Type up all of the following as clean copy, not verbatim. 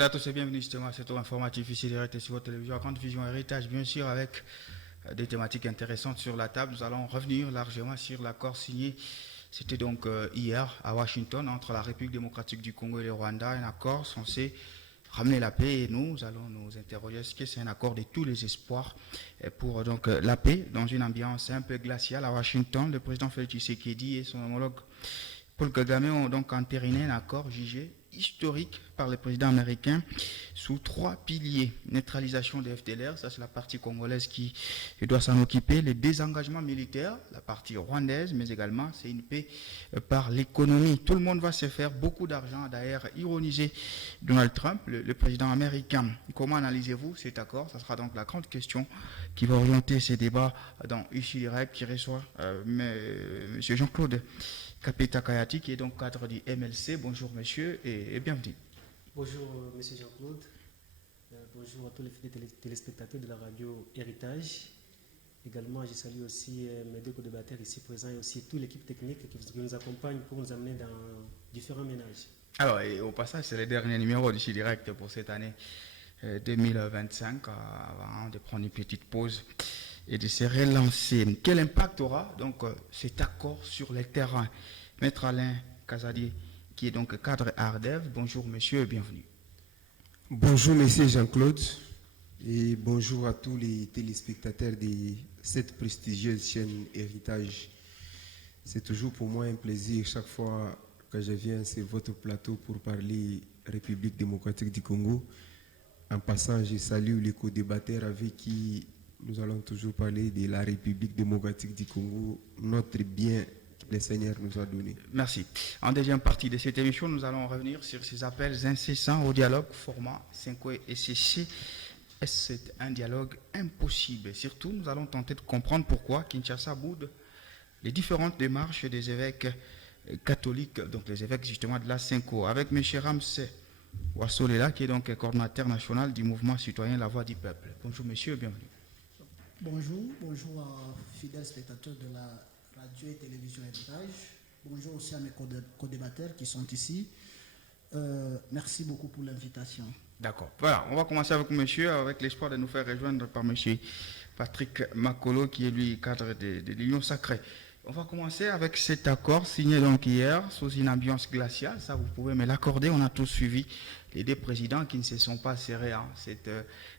Salut à tous et bienvenue justement à ce tour informatif ici direct sur votre télévision Grande Vision Héritage, bien sûr avec des thématiques intéressantes sur la table. Nous allons revenir largement sur l'accord signé, c'était donc hier à Washington entre la République démocratique du Congo et le Rwanda, un accord censé ramener la paix et nous allons nous interroger est-ce que c'est un accord de tous les espoirs pour donc la paix dans une ambiance un peu glaciale à Washington. Le président Félix Tshisekedi et son homologue Paul Kagame ont donc entériné un accord jugé historique par le président américain sous 3 piliers. Neutralisation des FDLR, ça c'est la partie congolaise qui doit s'en occuper, le désengagement militaire, la partie rwandaise, mais également c'est une paix par l'économie. Tout le monde va se faire beaucoup d'argent, d'ailleurs ironisé Donald Trump, le président américain. Comment analysez-vous cet accord? Ça sera donc la grande question qui va orienter ces débats dans Ici Direct qui reçoit M. Jean-Claude Kapeta Kayati, qui est donc cadre du MLC. Bonjour monsieur et bienvenue. Bonjour monsieur Jean-Claude. Bonjour à tous les téléspectateurs de la radio Héritage. Également, je salue aussi mes deux co-débatteurs ici présents et aussi toute l'équipe technique qui nous accompagne pour nous amener dans différents ménages. Alors, et au passage, c'est le dernier numéro d'ici direct pour cette année 2025, avant de prendre une petite pause et de se relancer. Quel impact aura donc cet accord sur le terrain? Maître Alain Kazadi, qui est donc cadre ARDEV. Bonjour monsieur et bienvenue. Bonjour monsieur Jean-Claude et bonjour à tous les téléspectateurs de cette prestigieuse chaîne Héritage. C'est toujours pour moi un plaisir chaque fois que je viens sur votre plateau pour parler République démocratique du Congo. En passant, je salue les co-débatteurs avec qui nous allons toujours parler de la République démocratique du Congo, notre bien que le Seigneur nous a donné. Merci. En deuxième partie de cette émission, nous allons revenir sur ces appels incessants au dialogue format 5E et CC. Est-ce un dialogue impossible? Surtout, nous allons tenter de comprendre pourquoi Kinshasa boude les différentes démarches des évêques catholiques, donc les évêques justement de la 5O, avec M. Ramsey Wassolela, qui est donc coordinateur national du mouvement citoyen La Voix du Peuple. Bonjour monsieur, bienvenue. Bonjour à fidèles spectateurs de la radio et télévision Héritage. Bonjour aussi à mes co-débatteurs qui sont ici. Merci beaucoup pour l'invitation. D'accord. Voilà, on va commencer avec monsieur, avec l'espoir de nous faire rejoindre par monsieur Patrick Makolo, qui est lui cadre de l'Union Sacrée. On va commencer avec cet accord signé donc hier sous une ambiance glaciale. Ça, vous pouvez me l'accorder. On a tous suivi les deux présidents qui ne se sont pas serrés.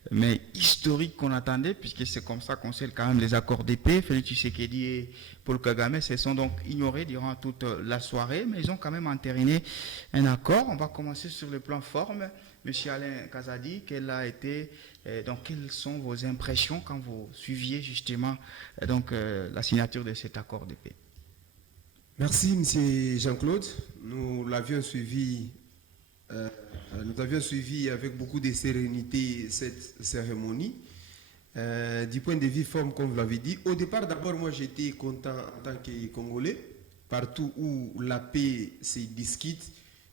Mais historique qu'on attendait, puisque c'est comme ça qu'on scelle quand même les accords de paix. Félix Tshisekedi et Paul Kagame se sont donc ignorés durant toute la soirée, mais ils ont quand même entériné un accord. On va commencer sur le plan forme. Monsieur Alain Kazadi, quelles sont vos impressions quand vous suiviez justement la signature de cet accord de paix? Merci monsieur Jean-Claude. Nous avions suivi avec beaucoup de sérénité cette cérémonie. Du point de vue forme, comme vous l'avez dit, au départ, d'abord, moi j'étais content en tant que Congolais. Partout où la paix se discute,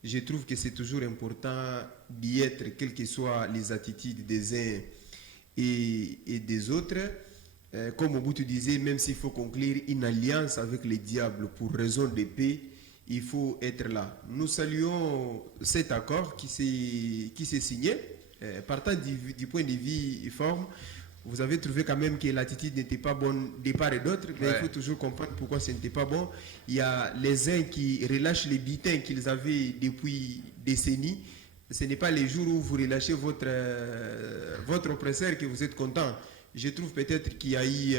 je trouve que c'est toujours important d'y être, quelles que soient les attitudes des uns et des autres. Comme Mobutu disait, même s'il faut conclure une alliance avec le diable pour raison de paix, il faut être là. Nous saluons cet accord qui s'est signé. Partant du point de vue forme, vous avez trouvé quand même que l'attitude n'était pas bonne de part et d'autre, mais il faut toujours comprendre pourquoi ce n'était pas bon. Il y a les uns qui relâchent les butins qu'ils avaient depuis décennies. Ce n'est pas les jours où vous relâchez votre oppresseur que vous êtes content. Je trouve peut-être qu'il y a eu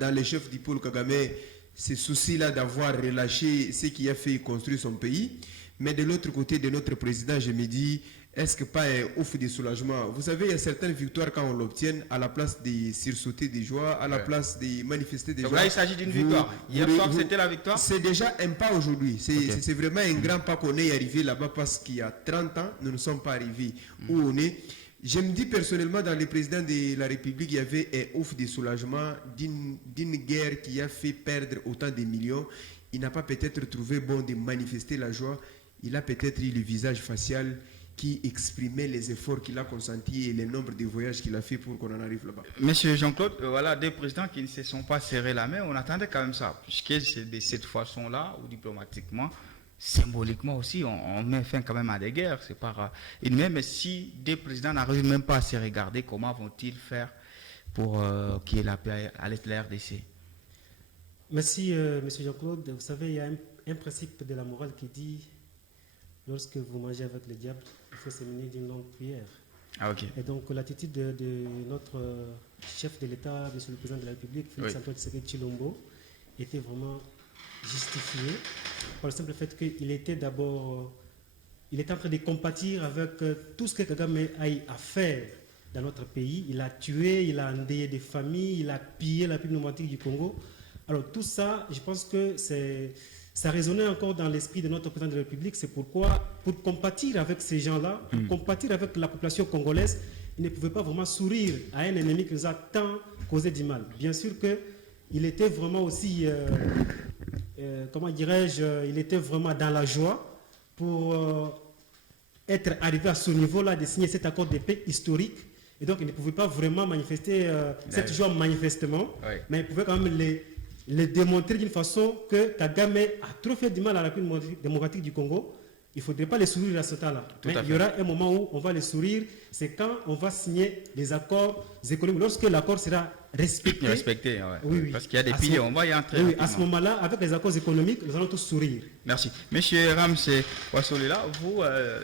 dans les chefs du Paul Kagame ce souci-là d'avoir relâché ce qui a fait construire son pays. Mais de l'autre côté de notre président, je me dis, est-ce que pas un ouf de soulagement? Vous savez, il y a certaines victoires quand on l'obtient, à la place de sursauter de joie, à la place de manifester de joie. Donc là, il s'agit d'une victoire. Hier soir, c'était la victoire? C'est déjà un pas aujourd'hui. C'est vraiment un grand pas qu'on est arrivé là-bas parce qu'il y a 30 ans, nous ne sommes pas arrivés où on est. Je me dis personnellement, dans le président de la République, il y avait un ouf de soulagement d'une guerre qui a fait perdre autant de millions. Il n'a pas peut-être trouvé bon de manifester la joie. Il a peut-être eu le visage facial qui exprimait les efforts qu'il a consentis et le nombre de voyages qu'il a fait pour qu'on en arrive là-bas. Monsieur Jean-Claude, voilà deux présidents qui ne se sont pas serrés la main. On attendait quand même ça, puisque c'est de cette façon-là, ou diplomatiquement, symboliquement aussi, on met fin quand même à des guerres. C'est par une mais si des présidents n'arrivent même pas à se regarder, comment vont-ils faire pour qu'il y ait la paix à la RDC? Merci, M. Jean-Claude. Vous savez, il y a un principe de la morale qui dit, lorsque vous mangez avec le diable, il faut se mener d'une longue prière. Ah, ok. Et donc, l'attitude de notre chef de l'État, M. le Président de la République, Félix Antoine Tshisekedi Tshilombo, était vraiment justifié par le simple fait qu'il était d'abord, il était en train de compatir avec tout ce que Kagame a eu à faire dans notre pays. Il a tué, il a endeuillé des familles, il a pillé la République démocratique du Congo. Alors tout ça, je pense que ça résonnait encore dans l'esprit de notre président de la République. C'est pourquoi, pour compatir avec ces gens-là, pour compatir avec la population congolaise, il ne pouvait pas vraiment sourire à un ennemi qui nous a tant causé du mal. Bien sûr qu'il était vraiment aussi, comment dirais-je, il était vraiment dans la joie pour être arrivé à ce niveau-là de signer cet accord de paix historique. Et donc il ne pouvait pas vraiment manifester cette joie manifestement, mais il pouvait quand même les démontrer d'une façon que Kagame a trop fait du mal à la République démocratique du Congo. Il ne faudrait pas les sourire à ce temps-là. Mais il y aura un moment où on va les sourire, c'est quand on va signer les accords économiques, lorsque l'accord sera respecté. Respecté, ouais. Oui. Parce qu'il y a des piliers, on va y entrer. Oui, à ce moment-là, avec les accords économiques, nous allons tous sourire. Merci. Monsieur Ramsey Ouassolela, vous,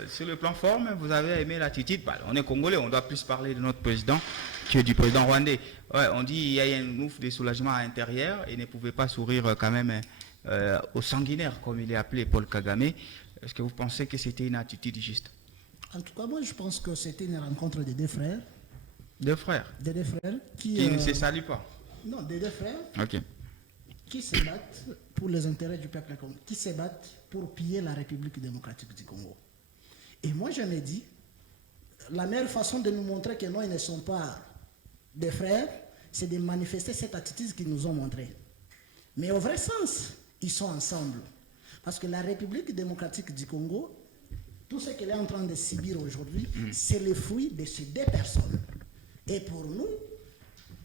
sur le plan forme, vous avez aimé l'attitude. Bah, on est Congolais, on doit plus parler de notre président que du président rwandais. Ouais, on dit qu'il y a un ouf de soulagement à l'intérieur et ne pouvait pas sourire quand même au sanguinaire, comme il est appelé Paul Kagame. Est-ce que vous pensez que c'était une attitude juste? En tout cas, moi, je pense que c'était une rencontre de deux frères. Deux frères? De deux frères qui ne se saluent pas? Non, de deux frères. Ok. Qui se battent pour les intérêts du peuple congolais, qui se battent pour piller la République démocratique du Congo. Et moi, je me dis, la meilleure façon de nous montrer que non, ils ne sont pas des frères, c'est de manifester cette attitude qu'ils nous ont montrée. Mais au vrai sens, ils sont ensemble. Parce que la République démocratique du Congo, tout ce qu'elle est en train de subir aujourd'hui, c'est le fruit de ces deux personnes. Et pour nous,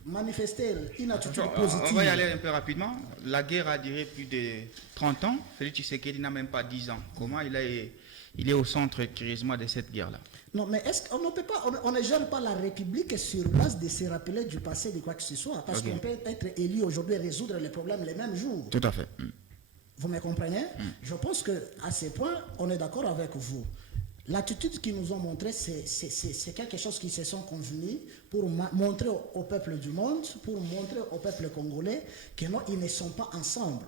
manifester une attitude positive. On va y aller un peu rapidement. La guerre a duré plus de 30 ans. Félix Tshisekedi n'a même pas 10 ans. Comment il est au centre, curieusement, de cette guerre-là? Non, mais est-ce qu'on ne peut pas, on ne gère pas la République sur base de se rappeler du passé de quoi que ce soit, parce qu'on peut être élu aujourd'hui et résoudre les problèmes les mêmes jours. Tout à fait. Vous me comprenez? Je pense qu'à ce point, on est d'accord avec vous. L'attitude qu'ils nous ont montrée, c'est quelque chose qui se sont convenus pour montrer au peuple du monde, pour montrer au peuple congolais que non, ils ne sont pas ensemble.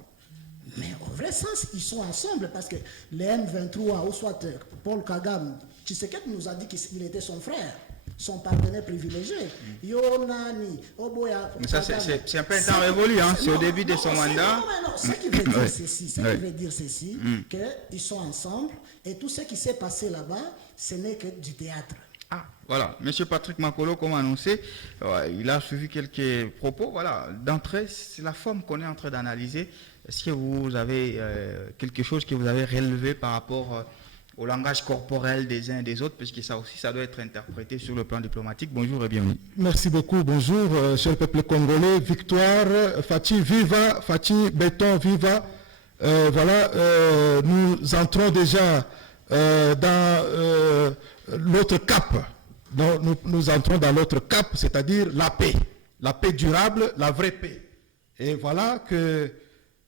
Mais au vrai sens, ils sont ensemble parce que les M23, ou soit Paul Kagame, Tshisekedi nous a dit qu'il était son frère, son partenaire privilégié. Yonani, Oboya. Mais ça, c'est un peu un temps révolu, hein? C'est au début de son mandat. Non, ce qui veut dire ceci, qu'ils sont ensemble et tout ce qui s'est passé là-bas, ce n'est que du théâtre. Ah, voilà. Monsieur Patrick Makolo, comme annoncé, il a suivi quelques propos. Voilà. D'entrée, c'est la forme qu'on est en train d'analyser. Est-ce que vous avez quelque chose que vous avez relevé par rapport au langage corporel des uns et des autres, puisque ça aussi, ça doit être interprété sur le plan diplomatique. Bonjour et bienvenue. Merci beaucoup. Bonjour, cher peuple congolais. Victoire, Fathi, viva, Fathi, béton, viva. Voilà, nous entrons déjà dans l'autre cap. Donc, nous entrons dans l'autre cap, c'est-à-dire la paix durable, la vraie paix. Et voilà que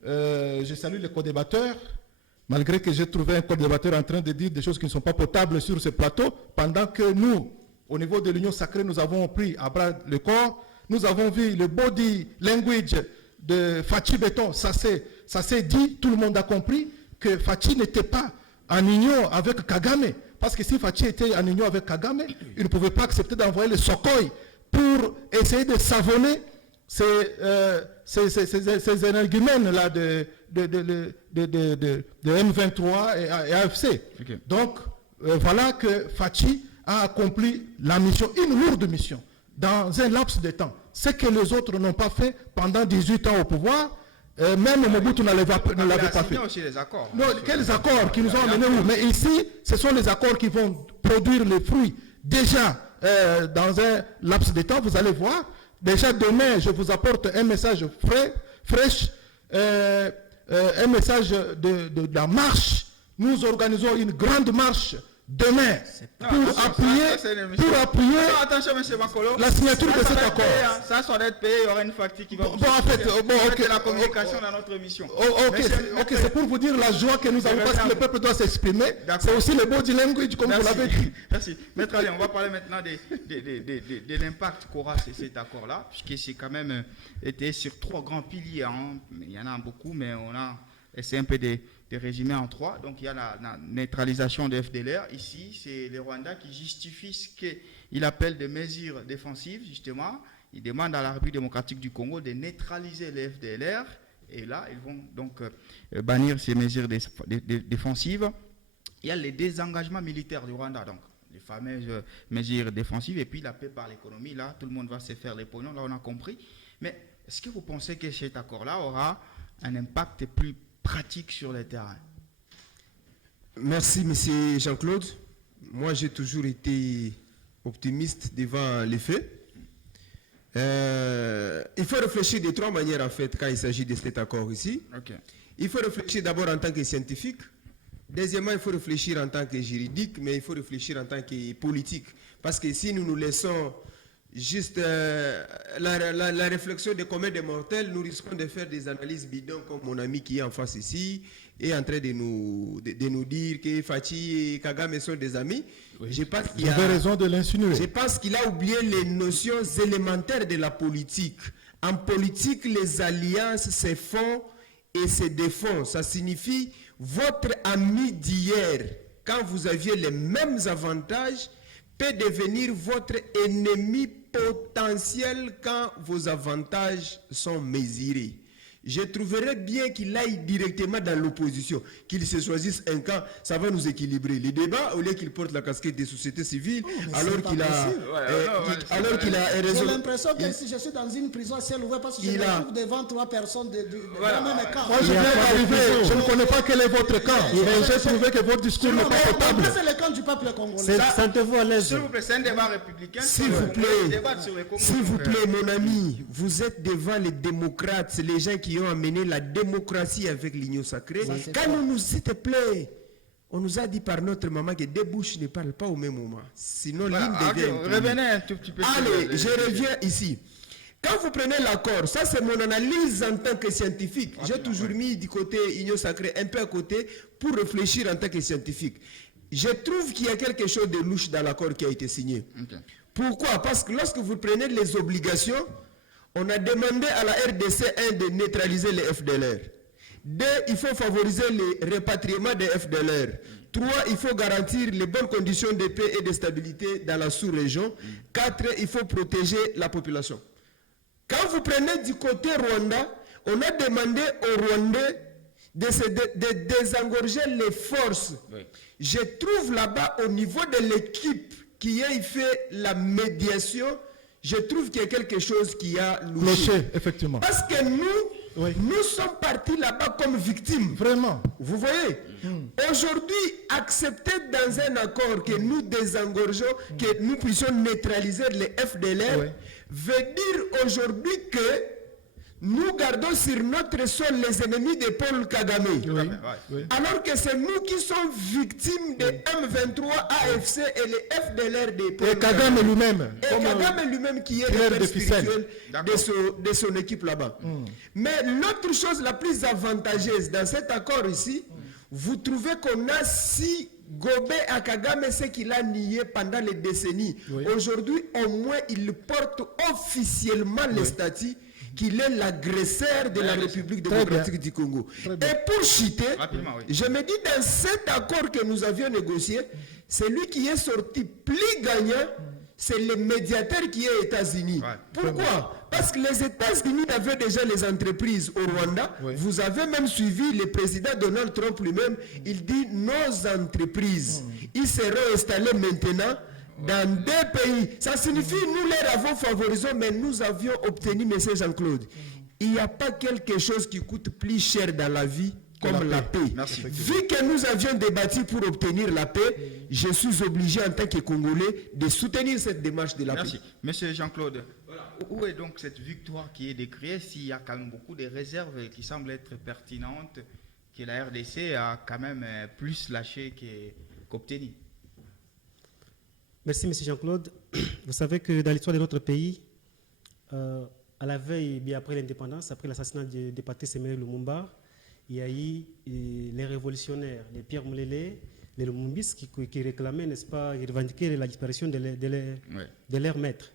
je salue les co-débatteurs, malgré que j'ai trouvé un co-débatteur en train de dire des choses qui ne sont pas potables sur ce plateau, pendant que nous, au niveau de l'Union sacrée, nous avons pris à bras le corps, nous avons vu le body language de Fathi Béton, ça s'est dit, tout le monde a compris que Fathi n'était pas en union avec Kagame, parce que si Fathi était en union avec Kagame, il ne pouvait pas accepter d'envoyer les Sokhoi pour essayer de savonner ces énergumènes-là de M23 et AFC. Okay. Donc, voilà que Fathi a accompli la mission, une lourde mission, dans un laps de temps. Ce que les autres n'ont pas fait pendant 18 ans au pouvoir, même Mobutu ne l'avait pas fait. Aussi les accords. Non, quels accords qui nous ont amenés où? Mais ici, ce sont les accords qui vont produire les fruits. Déjà, dans un laps de temps, vous allez voir. Déjà demain, je vous apporte un message fraîche, un message de la marche nous organisons une grande marche demain pour appuyer attention, monsieur Makolo. la signature de cet accord. Ça soit d'être payé, il y aura une facture qui va Bon, en fait, ok. la communication dans notre émission. Ok, c'est pour vous dire la joie que nous avons parce que le peuple doit s'exprimer. C'est aussi le body language, comme vous l'avez dit. Merci. Maître Ali, on va parler maintenant de l'impact qu'aura cet accord-là, puisque c'est quand même été sur 3 grands piliers. Hein. Il y en a beaucoup, mais on a essayé un peu de résumer en 3. Donc il y a la neutralisation de FDLR. Ici, c'est le Rwanda qui justifie ce qu'il appelle des mesures défensives, justement. Il demande à la République démocratique du Congo de neutraliser les FDLR. Et là, ils vont donc bannir ces mesures défensives. Il y a les désengagements militaires du Rwanda, donc les fameuses mesures défensives. Et puis la paix par l'économie. Là, tout le monde va se faire les pognons. Là, on a compris. Mais est-ce que vous pensez que cet accord-là aura un impact plus pratique sur le terrain? Merci, monsieur Jean-Claude. Moi, j'ai toujours été optimiste devant les faits. Il faut réfléchir de 3 manières, en fait, quand il s'agit de cet accord ici. Okay. Il faut réfléchir d'abord en tant que scientifique. Deuxièmement, il faut réfléchir en tant que juridique, mais il faut réfléchir en tant que politique. Parce que si nous laissons juste la réflexion des communs des mortels, nous risquons de faire des analyses bidons comme mon ami qui est en face ici est en train de nous dire que Fachi et Kagame sont des amis. Oui. Je pense Vous avez raison de l'insinuer. Je pense qu'il a oublié les notions élémentaires de la politique. En politique, les alliances se font et se défont. Ça signifie votre ami d'hier, quand vous aviez les mêmes avantages, peut devenir votre ennemi potentiel quand vos avantages sont mesurés. Je trouverais bien qu'il aille directement dans l'opposition, qu'il se choisisse un camp, ça va nous équilibrer. Les débats, au lieu qu'il porte la casquette des sociétés civiles, alors qu'il a J'ai l'impression que si je suis dans une prison à ciel ouvert, parce que je me trouve devant 3 personnes de même camp. Moi, je viens d'arriver, je ne connais pas quel est votre camp, mais j'ai trouvé que votre discours n'est pas potable. C'est le camp du peuple congolais. Sentez-vous à l'aise. S'il vous plaît, c'est un débat républicain. S'il vous plaît, mon ami, vous êtes devant les démocrates, les gens qui ont amené la démocratie avec l'Union sacrée. Quand nous, s'il te plaît, on nous a dit par notre maman que 2 bouches ne parlent pas au même moment. Sinon, l'une devient... Revenez un tout petit peu. Allez, je reviens ici. Quand vous prenez l'accord, ça c'est mon analyse en tant que scientifique. J'ai toujours mis du côté Union sacrée un peu à côté pour réfléchir en tant que scientifique. Je trouve qu'il y a quelque chose de louche dans l'accord qui a été signé. Okay. Pourquoi? Parce que lorsque vous prenez les obligations, on a demandé à la RDC 1 de neutraliser les FDLR. 2, il faut favoriser le repatriement des FDLR. 3, il faut garantir les bonnes conditions de paix et de stabilité dans la sous-région. 4, il faut protéger la population. Quand vous prenez du côté Rwanda, on a demandé aux Rwandais de désengorger les forces. Oui. Je trouve là-bas, au niveau de l'équipe qui a fait la médiation, je trouve qu'il y a quelque chose qui a louché. Effectivement. Parce que nous sommes partis là-bas comme victimes. Vraiment. Vous voyez? Aujourd'hui, accepter dans un accord que nous désengorgeons, que nous puissions neutraliser les FDLR, veut dire aujourd'hui que nous gardons sur notre sol les ennemis de Paul Kagame. Alors que c'est nous qui sommes victimes de M23, AFC et les FDLR de Paul Kagame lui-même. Et Kagame lui-même qui est le père spirituel de son équipe là-bas. Mais l'autre chose la plus avantageuse dans cet accord ici, vous trouvez qu'on a si gobé à Kagame ce qu'il a nié pendant les décennies. Aujourd'hui, au moins, il porte officiellement le statut qu'il est l'agresseur de la République démocratique du Congo. Et pour chuter, je me dis dans cet accord que nous avions négocié, celui qui est sorti plus gagnant, c'est le médiateur qui est aux États-Unis. Pourquoi? Parce que les États-Unis avaient déjà les entreprises au Rwanda. Vous avez même suivi le président Donald Trump lui-même. Il dit nos entreprises, ils seront installés maintenant dans 2 pays. Ça signifie nous les avons favorisés, mais nous avions obtenu, M. Jean-Claude. Il n'y a pas quelque chose qui coûte plus cher dans la vie comme la paix. Vu que nous avions débattu pour obtenir la paix, je suis obligé en tant que Congolais de soutenir cette démarche de la paix. Monsieur Jean-Claude, où est donc cette victoire qui est décriée s'il y a quand même beaucoup de réserves qui semblent être pertinentes, que la RDC a quand même plus lâché qu'obtenu. Merci, M. Jean-Claude. Vous savez que dans l'histoire de notre pays, à la veille, bien après l'indépendance, après l'assassinat de Patrice Emery Lumumba, il y a eu les révolutionnaires, les Pierre Moulélé, les Lumumbistes qui réclamaient, n'est-ce pas, qui revendiquaient la disparition de leur maître.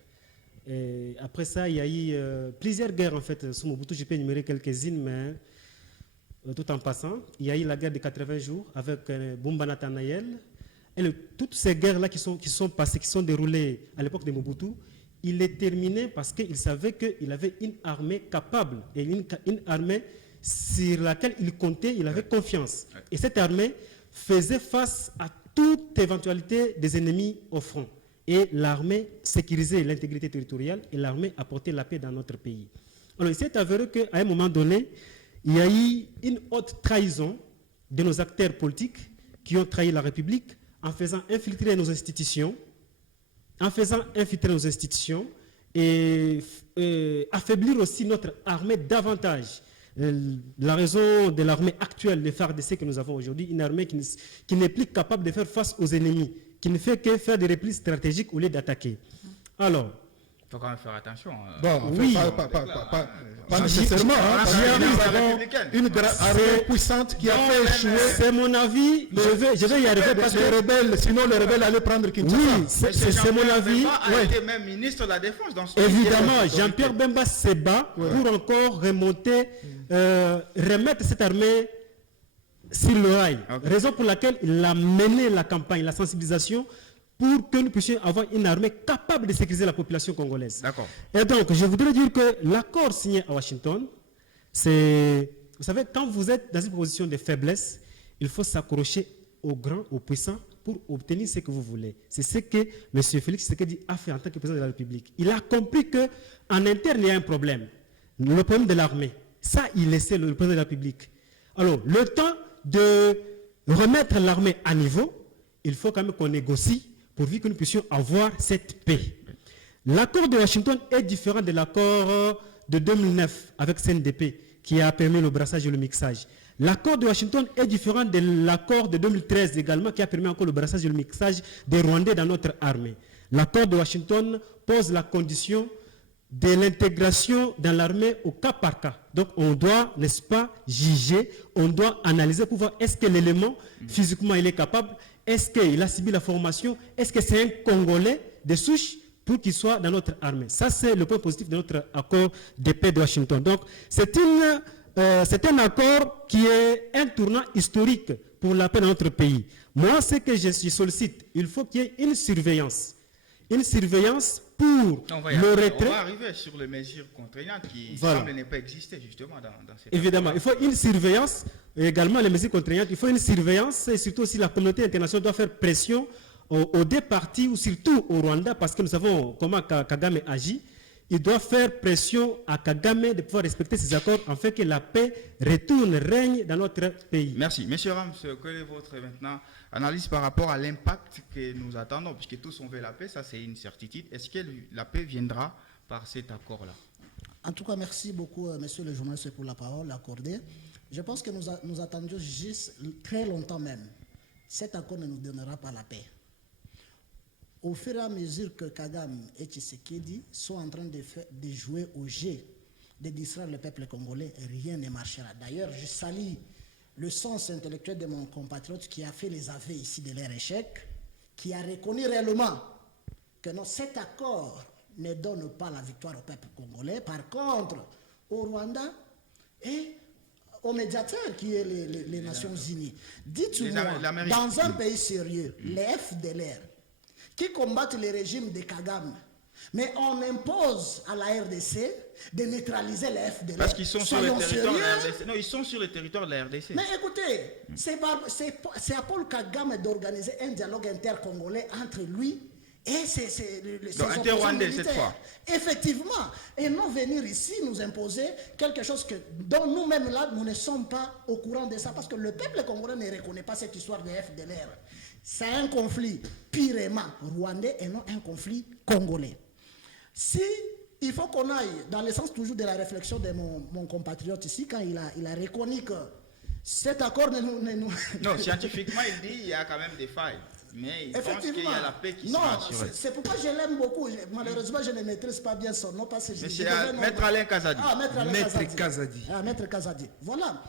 Et après ça, il y a eu plusieurs guerres, en fait, sous Mobutu. Je peux énumérer quelques-unes, mais tout en passant. Il y a eu la guerre de 80 jours avec Bumba Nathanaël. Et toutes ces guerres-là qui sont passées, qui sont déroulées à l'époque de Mobutu, il les terminait parce qu'il savait qu'il avait une armée capable et une armée sur laquelle il comptait, il avait confiance. Et cette armée faisait face à toute éventualité des ennemis au front. Et l'armée sécurisait l'intégrité territoriale et l'armée apportait la paix dans notre pays. Alors il s'est avéré qu'à un moment donné, il y a eu une haute trahison de nos acteurs politiques qui ont trahi la République en faisant infiltrer nos institutions, et affaiblir aussi notre armée davantage. La raison de l'armée actuelle, les FARDC que nous avons aujourd'hui, une armée qui n'est plus capable de faire face aux ennemis, qui ne fait que faire des replis stratégiques au lieu d'attaquer. Alors, il faut quand même faire attention. Bon, oui. Pas nécessairement. Nous avons une armée puissante qui a fait échouer. C'est mon avis. Je vais y arriver Parce que les rebelles, sinon les rebelles allaient prendre Kinshasa. Oui, c'est mon avis. Bemba a été même ministre de la Défense dans ce Évidemment, Jean-Pierre Bemba se bat pour encore remonter, remettre cette armée sur le rail. Okay. Raison pour laquelle il a mené la campagne, la sensibilisation, pour que nous puissions avoir une armée capable de sécuriser la population congolaise. D'accord. Et donc, je voudrais dire que l'accord signé à Washington, c'est... Vous savez, quand vous êtes dans une position de faiblesse, il faut s'accrocher aux grands, aux puissants, pour obtenir ce que vous voulez. C'est ce que M. Félix Tshisekedi a fait en tant que président de la République. Il a compris qu'en interne, il y a un problème. Le problème de l'armée. Ça, il laissait le président de la République. Alors, le temps de remettre l'armée à niveau, il faut quand même qu'on négocie pourvu que nous puissions avoir cette paix. L'accord de Washington est différent de l'accord de 2009 avec CNDP qui a permis le brassage et le mixage. L'accord de Washington est différent de l'accord de 2013 également qui a permis encore le brassage et le mixage des Rwandais dans notre armée. L'accord de Washington pose la condition de l'intégration dans l'armée au cas par cas. Donc on doit, n'est-ce pas, juger, on doit analyser pour voir est-ce que l'élément physiquement il est capable, est-ce qu'il a subi la formation, est-ce que c'est un Congolais de souche pour qu'il soit dans notre armée. Ça c'est le point positif de notre accord de paix de Washington. Donc c'est un accord qui est un tournant historique pour la paix dans notre pays. Moi, ce que je sollicite, il faut qu'il y ait une surveillance. Une surveillance pour le retrait. On va arriver sur les mesures contraignantes qui semblent ne pas exister justement dans cette Évidemment, il faut une surveillance, et également les mesures contraignantes, il faut une surveillance et surtout aussi la communauté internationale doit faire pression aux deux parties ou surtout au Rwanda parce que nous savons comment Kagame agit. Il doit faire pression à Kagame de pouvoir respecter ces accords afin que la paix règne dans notre pays. Merci. Monsieur Rams, quelle est votre maintenant analyse par rapport à l'impact que nous attendons, puisque tous on veut la paix, ça c'est une certitude. Est-ce que la paix viendra par cet accord-là? En tout cas, merci beaucoup, monsieur le journaliste, pour la parole accordée. Je pense que nous attendions juste très longtemps même. Cet accord ne nous donnera pas la paix. Au fur et à mesure que Kagame et Tshisekedi sont en train de jouer au jeu, de distraire le peuple congolais, rien ne marchera. D'ailleurs, je salue le sens intellectuel de mon compatriote qui a fait les aveux ici de leur échec, qui a reconnu réellement que non, cet accord ne donne pas la victoire au peuple congolais. Par contre, au Rwanda et au médiateur qui est les Nations Unies. Dites-moi, dans un pays sérieux, les FDLR, qui combattent le régime de Kagame, mais on impose à la RDC de neutraliser les FDLR. Parce qu'ils sont sur le territoire de la RDC. Non, ils sont sur le territoire de la RDC. Mais écoutez, c'est à Paul Kagame d'organiser un dialogue intercongolais entre lui et ses inter-rwandais cette fois. Effectivement. Et non venir ici nous imposer quelque chose dont nous-mêmes là, nous ne sommes pas au courant de ça. Parce que le peuple congolais ne reconnaît pas cette histoire de FDLR. C'est un conflit purement rwandais et non un conflit congolais. Si il faut qu'on aille dans le sens toujours de la réflexion de mon compatriote ici, quand il a reconnu que Cet accord ne nous... Non, scientifiquement, il dit qu'il y a quand même des failles. Mais il pense qu'il y a la paix qui sera assurée. C'est pourquoi je l'aime beaucoup. Malheureusement, je ne maîtrise pas bien son nom parce que c'est Maître Alain Kazadi. Ah, Maître Kazadi. Ah, Maître Kazadi. Voilà.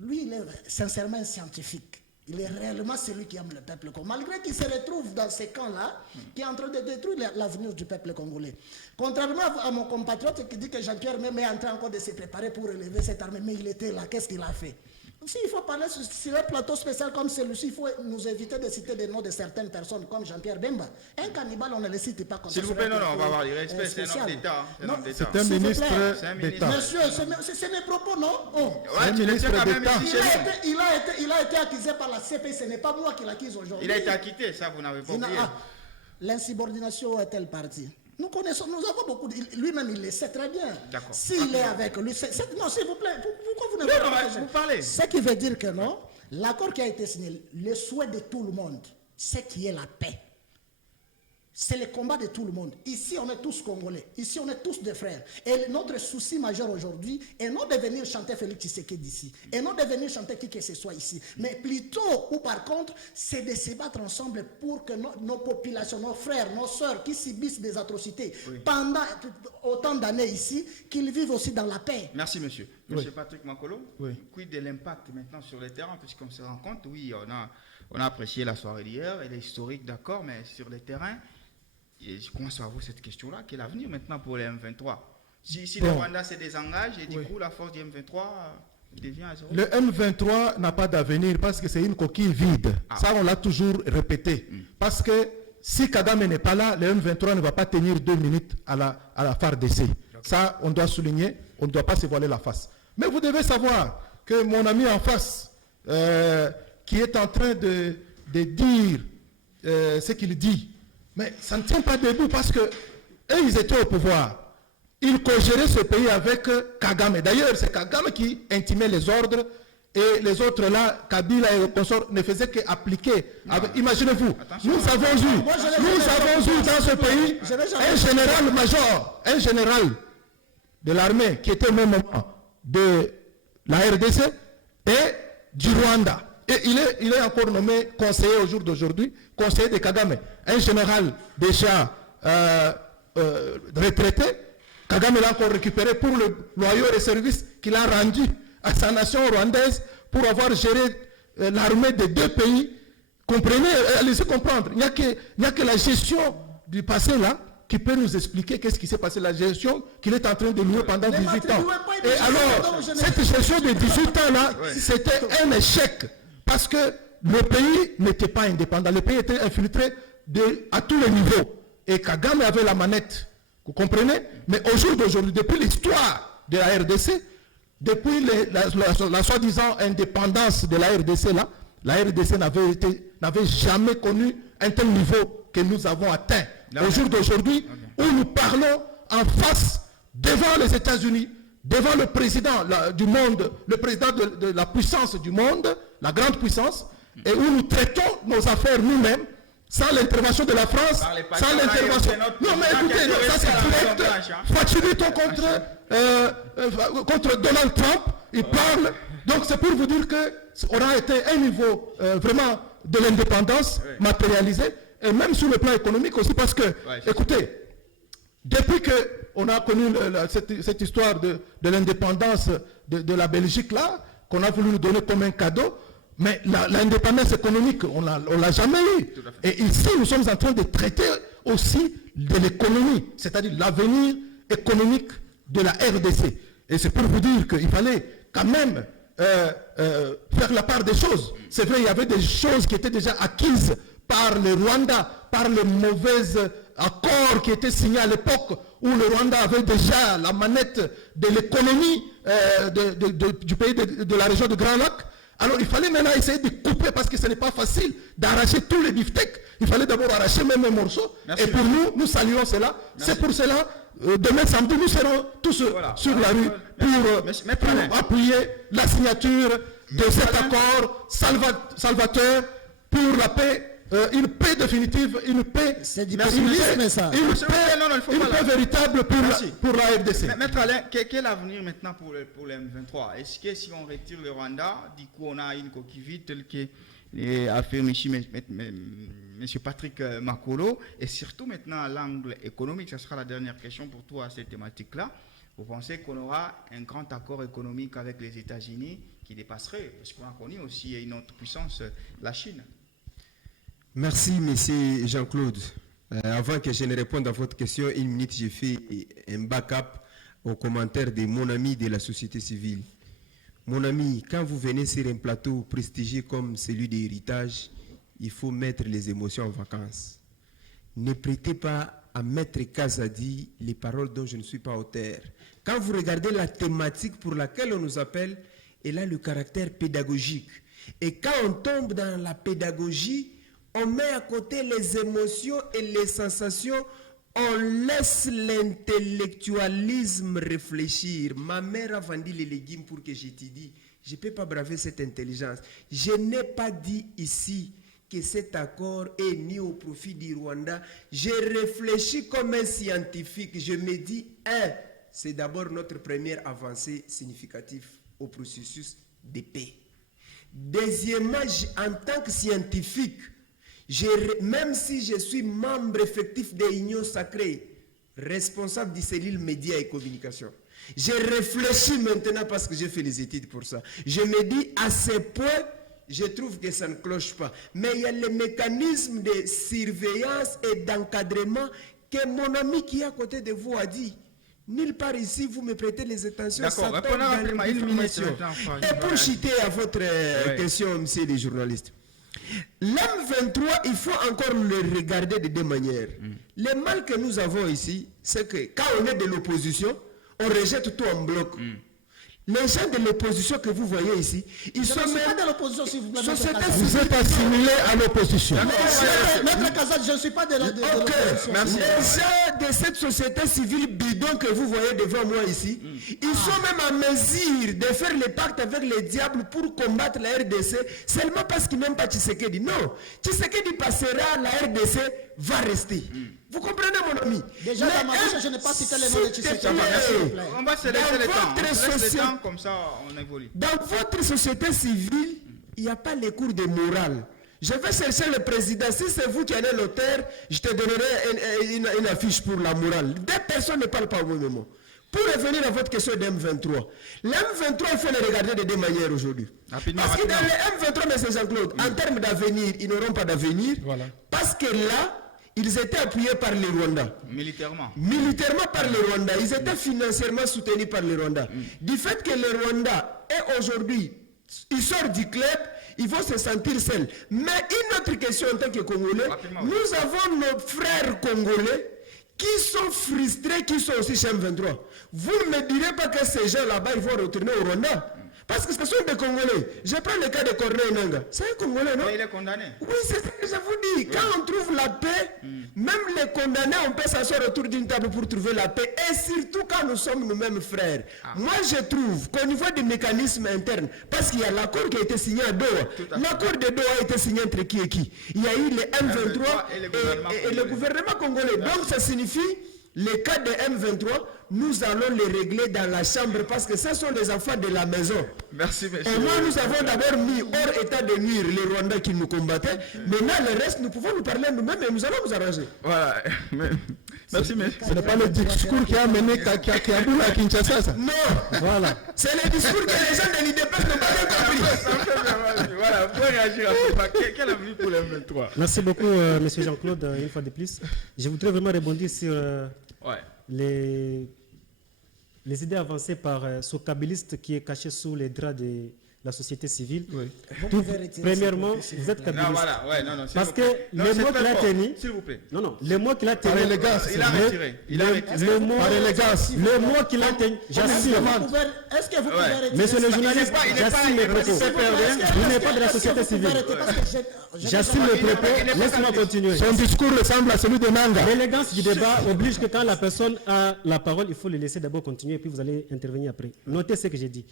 Lui, il est sincèrement un scientifique. Il est réellement celui qui aime le peuple congolais. Malgré qu'il se retrouve dans ces camps-là, qui est en train de détruire l'avenir du peuple congolais. Contrairement à mon compatriote qui dit que Jean-Pierre même est en train encore de se préparer pour relever cette armée, mais il était là. Qu'est-ce qu'il a fait? S'il faut parler sur un plateau spécial comme celui-ci, il faut nous éviter de citer des noms de certaines personnes comme Jean-Pierre Bemba. Un cannibale, on ne le cite pas comme ça. S'il vous plaît, non, on va avoir du respect, c'est un homme d'État. C'est un ministre d'État. Monsieur, c'est mes propos, non? Ouais, tu le tiens quand même ici. Il a été accusé par la CPI, ce n'est pas moi qui l'accuse aujourd'hui. Il a été acquitté, ça vous n'avez pas oublié. L'insubordination est-elle partie? Nous connaissons, nous avons beaucoup. Lui-même, il le sait très bien. D'accord. S'il est avec lui, non, s'il vous plaît, pourquoi vous ne vous parlez? Ce qui veut dire que non, l'accord qui a été signé, le souhait de tout le monde, c'est qu'il y ait la paix. C'est le combat de tout le monde. Ici, on est tous Congolais. Ici, on est tous des frères. Et notre souci majeur aujourd'hui est non de venir chanter Félix Tshisekedi ici, et non de venir chanter qui que ce soit ici, mais plutôt, ou par contre, c'est de se battre ensemble pour que nos populations, nos frères, nos sœurs qui subissent des atrocités pendant autant d'années ici, qu'ils vivent aussi dans la paix. Merci, monsieur. Monsieur Patrick Makolo, quid de l'impact maintenant sur le terrain, puisqu'on se rend compte, oui, on a apprécié la soirée d'hier, elle est historique, d'accord, mais sur le terrain, et je commence à avoir cette question-là, quel avenir maintenant pour les M23? Si le Rwanda se désengage, et du coup la force du M23 devient à zéro. Le M23 n'a pas d'avenir parce que c'est une coquille vide. Ça, on l'a toujours répété. Parce que si Kagame n'est pas là, le M23 ne va pas tenir 2 minutes à la FARDC. Ça, on doit souligner, on ne doit pas se voiler la face. Mais vous devez savoir que mon ami en face, qui est en train de dire ce qu'il dit, mais ça ne tient pas debout parce que eux, ils étaient au pouvoir. Ils co-géraient ce pays avec Kagame. D'ailleurs, c'est Kagame qui intimait les ordres et les autres là, Kabila et le consort, ne faisaient qu'appliquer. Imaginez-vous, nous avons eu dans ce pays un général-major, un général de l'armée qui était au même moment de la RDC et du Rwanda. Et il est encore nommé conseiller au jour d'aujourd'hui, conseiller de Kagame. Un général déjà retraité, Kagame l'a encore récupéré pour le loyaux et services qu'il a rendu à sa nation rwandaise pour avoir géré l'armée des 2 pays. Comprenez, laissez comprendre. Il n'y a que la gestion du passé là qui peut nous expliquer qu'est-ce qui s'est passé, la gestion qu'il est en train de louer pendant 18 ans. Et alors, cette gestion de 18 ans là, c'était un échec. Parce que le pays n'était pas indépendant, le pays était infiltré à tous les niveaux. Et Kagame avait la manette, vous comprenez? Mais au jour d'aujourd'hui, depuis l'histoire de la RDC, depuis la soi-disant indépendance de la RDC, là, la RDC n'avait jamais connu un tel niveau que nous avons atteint. Au jour d'aujourd'hui, où nous parlons en face, devant les États-Unis, devant le président du monde, le président de la puissance du monde, la grande puissance, et où nous traitons nos affaires nous-mêmes, sans l'intervention de la France, sans l'intervention... Non mais écoutez, non, ça c'est direct. Facilitons contre Donald Trump, il parle. Donc c'est pour vous dire qu'on a été un niveau vraiment de l'indépendance matérialisée, et même sur le plan économique aussi, parce que, écoutez, depuis qu'on a connu cette histoire de l'indépendance de la Belgique là, qu'on a voulu nous donner comme un cadeau, mais l'indépendance économique, on ne l'a jamais eu. Et ici, nous sommes en train de traiter aussi de l'économie, c'est-à-dire l'avenir économique de la RDC. Et c'est pour vous dire qu'il fallait quand même faire la part des choses. C'est vrai, il y avait des choses qui étaient déjà acquises par le Rwanda, par les mauvais accords qui étaient signés à l'époque où le Rwanda avait déjà la manette de l'économie du pays de la région de Grand Lac. Alors il fallait maintenant essayer de couper parce que ce n'est pas facile d'arracher tous les beefsteaks. Il fallait d'abord arracher même un morceau. Merci. Et pour nous saluons cela. C'est pour cela, demain samedi, nous serons tous sur la rue pour appuyer la signature de cet accord salvateur pour la paix une paix définitive, une paix, C'est du Merci, populisme, ça. une Monsieur, paix, non, il faut une pas paix la- véritable Merci. pour la RDC. Maître Alain, quel avenir maintenant pour le M23? Est-ce que si on retire le Rwanda, du coup on a une coquille vide telle que affirme ici M. Patrick Makolo, et surtout maintenant à l'angle économique, ça sera la dernière question pour toi à cette thématique-là. Vous pensez qu'on aura un grand accord économique avec les États-Unis qui dépasserait, parce qu'on a connu aussi une autre puissance, la Chine? Merci, monsieur Jean-Claude. Avant que je ne réponde à votre question, une minute, j'ai fait un backup aux commentaires de mon ami de la société civile. Mon ami, quand vous venez sur un plateau prestigieux comme celui d'Héritage, il faut mettre les émotions en vacances. Ne prêtez pas à Maître Kazadi les paroles dont je ne suis pas auteur. Quand vous regardez la thématique pour laquelle on nous appelle, elle a le caractère pédagogique. Et quand on tombe dans la pédagogie, on met à côté les émotions et les sensations, on laisse l'intellectualisme réfléchir. Ma mère a vendu les légumes pour que j'étudie. Je ne peux pas braver cette intelligence. Je n'ai pas dit ici que cet accord est ni au profit du Rwanda. J'ai réfléchi comme un scientifique. Je me dis, c'est d'abord notre première avancée significative au processus de paix. Deuxièmement, en tant que scientifique, même si je suis membre effectif de l'Union Sacrée, responsable du cellule médias et communication, j'ai réfléchi maintenant parce que j'ai fait les études pour ça. Je me dis, à ce point, je trouve que ça ne cloche pas. Mais il y a les mécanismes de surveillance et d'encadrement que mon ami qui est à côté de vous a dit. Nulle part ici, vous me prêtez les attentions. D'accord, répondez rapidement, une minute. Et pour chuter à votre question, monsieur les journalistes, l'M23, il faut encore le regarder de deux manières. Le mal que nous avons ici, c'est que quand on est de l'opposition, on rejette tout en bloc. Les gens de l'opposition que vous voyez ici, ils sont Je ne suis même... pas de l'opposition, s'il vous plaît. Vous êtes assimilé à l'opposition. Maître Kazad, je ne suis pas de l'opposition. Merci. Les gens de cette société civile bidon que vous voyez devant moi ici, ils sont même en mesure de faire le pacte avec les diables pour combattre la RDC seulement parce qu'ils n'aiment pas Tshisekedi. Non, Tshisekedi passera, la RDC va rester. Vous comprenez, mon ami? Déjà, dans ma bouche, je n'ai pas cité les noms de Tshisekedi. On va se laisser le temps. On laisse le temps, comme ça on évolue. Dans votre société civile, il n'y a pas les cours de morale. Je vais chercher le président. Si c'est vous qui en êtes l'auteur, je te donnerai une affiche pour la morale. Deux personnes ne parlent pas au même moment. Pour revenir à votre question de M23, l'M23, il faut le regarder de deux manières aujourd'hui. Parce que dans le M23, M. Jean-Claude, en termes d'avenir, ils n'auront pas d'avenir. Voilà. Parce que là, ils étaient appuyés par le Rwanda. Militairement. Militairement par le Rwanda. Ils étaient financièrement soutenus par le Rwanda. Du fait que le Rwanda est aujourd'hui, il sort du club, ils vont se sentir seuls. Mais une autre question en tant que Congolais, nous avons nos frères congolais qui sont frustrés, qui sont aussi chez M23. Vous ne me direz pas que ces gens là-bas, ils vont retourner au Rwanda. Parce que ce sont des Congolais. Je prends le cas de Corneille Nanga. C'est un Congolais, non? Mais il est condamné. Oui, c'est ce que je vous dis. Quand on trouve la paix, même les condamnés, on peut s'asseoir autour d'une table pour trouver la paix. Et surtout quand nous sommes nous-mêmes frères. Moi, je trouve qu'au niveau des mécanismes internes, parce qu'il y a l'accord qui a été signé à Doha. L'accord de Doha a été signé entre qui et qui? Il y a eu les M23 et le gouvernement congolais. Donc, ça signifie... Les cas de M23, nous allons les régler dans la chambre parce que ce sont les enfants de la maison. Merci, monsieur. Et moi, nous avons d'abord mis hors état de nuire les Rwandais qui nous combattaient. Maintenant, le reste, nous pouvons nous parler nous-mêmes et nous allons nous arranger. Voilà. Merci, monsieur. Ce n'est pas le discours qui a mené Kakiaboula à Kinshasa, ça. Non. Voilà. C'est le discours que les gens de l'IDPS n'ont pas bien compris. Voilà, vous pouvez réagir à ça. Quel avenir pour le M23? Merci beaucoup, monsieur Jean-Claude, une fois de plus. Je voudrais vraiment rebondir sur les idées avancées par ce kabyliste qui est caché sous les draps de la société civile. Oui. Premièrement, vous êtes kabyliste. Non, voilà, non, parce que les mots qu'il a tenus, s'il vous plaît. Non, les mots qu'il a tenus, Par élégance, Il a retiré. le mot, par élégance. le mot qu'il a tenu, j'assume. Est-ce que vous pouvez arrêter? Monsieur le journaliste, j'assume mes propos. Il n'est pas de la société civile. J'assume mes propos, laisse-moi continuer. Son discours ressemble à celui de Nanga. L'élégance du débat oblige que quand la personne a la parole, il faut le laisser d'abord continuer et puis vous allez intervenir après. Notez ce que j'ai dit.